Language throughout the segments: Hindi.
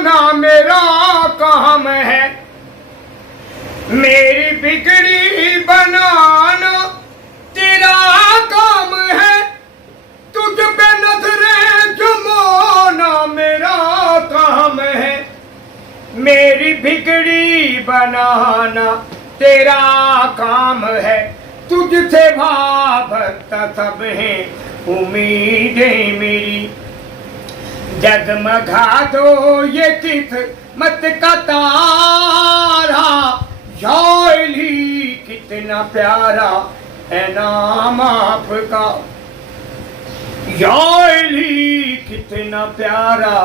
बनाना मेरा काम है, मेरी बिगड़ी बनाना तेरा काम है, तुझ पे नजरें जमाना मेरा काम है, मेरी बिगड़ी बनाना तेरा काम है, तुझसे भावता सब है उम्मीदें मेरी। जगमगा दो ये किस्मत का तारा, याली कितना प्यारा है नाम आपका, याली कितना प्यारा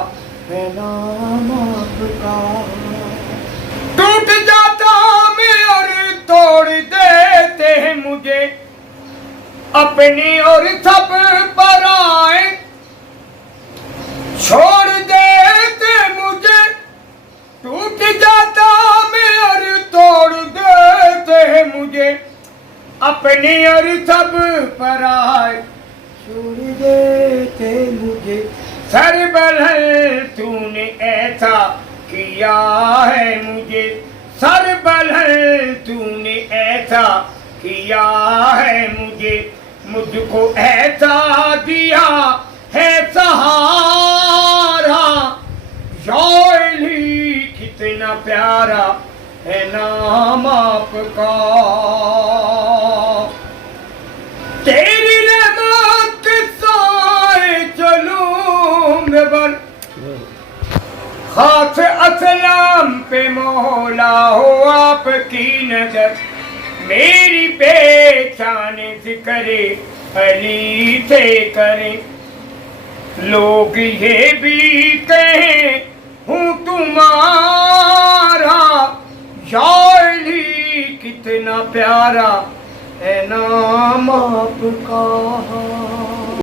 है नाम आपका। टूट जाता मैं और तोड़ देते हैं मुझे, अपनी और सब पराए छोड़ देते मुझे। टूट जाता मैं और तोड़ देते हैं मुझे, अपनी और सब पराए छोड़ देते मुझे। सरबलह तूने ऐसा किया है मुझे, सरबलह तूने ऐसा किया है मुझे, मुझको ऐसा दिया है सहारा, याली कितना प्यारा है नाम आपका। तेरी रहमत के साए चलूं मैं बर, खास असलाम पे मौला हो आपकी नजर, मेरी पहचान करे अली से करे। लोग ये भी कहें हूँ तुम्हारा, याली कितना प्यारा है नाम आपका।